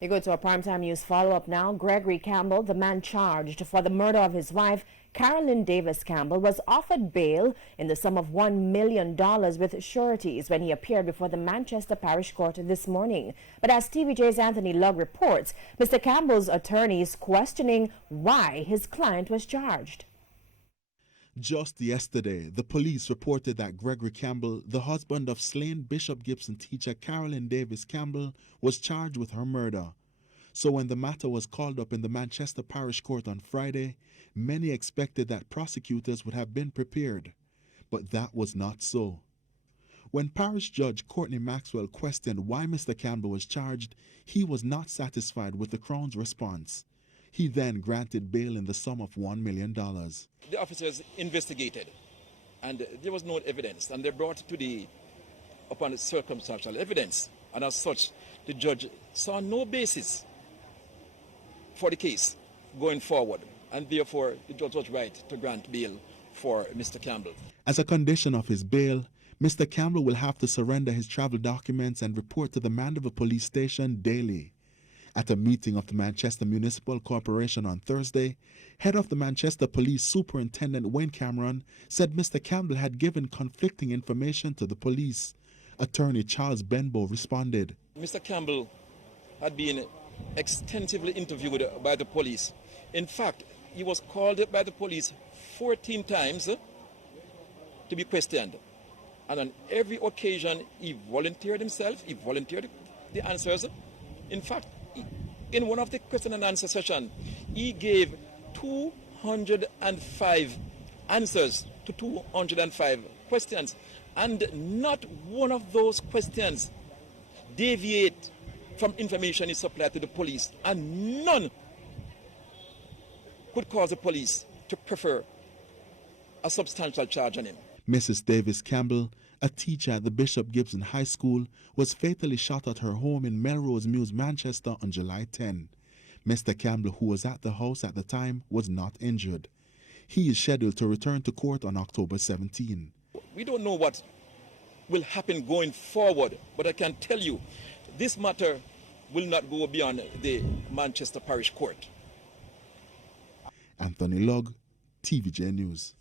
We go to a primetime news follow-up now. Gregory Campbell, the man charged for the murder of his wife, Carolyn Davis Campbell, was offered bail in the sum of $1 million with sureties when he appeared before the Manchester Parish Court this morning. But as TVJ's Anthony Lugg reports, Mr. Campbell's attorney is questioning why his client was charged. Just yesterday, the police reported that Gregory Campbell, the husband of slain Bishop Gibson teacher Carolyn Davis Campbell, was charged with her murder. So when the matter was called up in the Manchester Parish Court on Friday, many expected that prosecutors would have been prepared. But that was not so. When Parish Judge Courtney Maxwell questioned why Mr. Campbell was charged, he was not satisfied with the Crown's response. He then granted bail in the sum of $1 million. The officers investigated, and there was no evidence, and they brought it upon circumstantial evidence, and as such, the judge saw no basis for the case going forward, and therefore the judge was right to grant bail for Mr. Campbell. As a condition of his bail, Mr. Campbell will have to surrender his travel documents and report to the Mandeville police station daily. At a meeting of the Manchester Municipal Corporation on Thursday, head of the Manchester Police Superintendent Wayne Cameron said Mr. Campbell had given conflicting information to the police. Attorney Charles Benbow responded. Mr. Campbell had been extensively interviewed by the police. In fact, he was called by the police 14 times to be questioned. And on every occasion, he volunteered himself, he volunteered the answers. In fact, in one of the question and answer sessions, he gave 205 answers to 205 questions. And not one of those questions deviate from information he supplied to the police. And none could cause the police to prefer a substantial charge on him. Mrs. Davis Campbell, a teacher at the Bishop Gibson High School, was fatally shot at her home in Melrose Mews, Manchester on July 10. Mr. Campbell, who was at the house at the time, was not injured. He is scheduled to return to court on October 17. We don't know what will happen going forward, but I can tell you this matter will not go beyond the Manchester Parish Court. Anthony Lugg, TVJ News.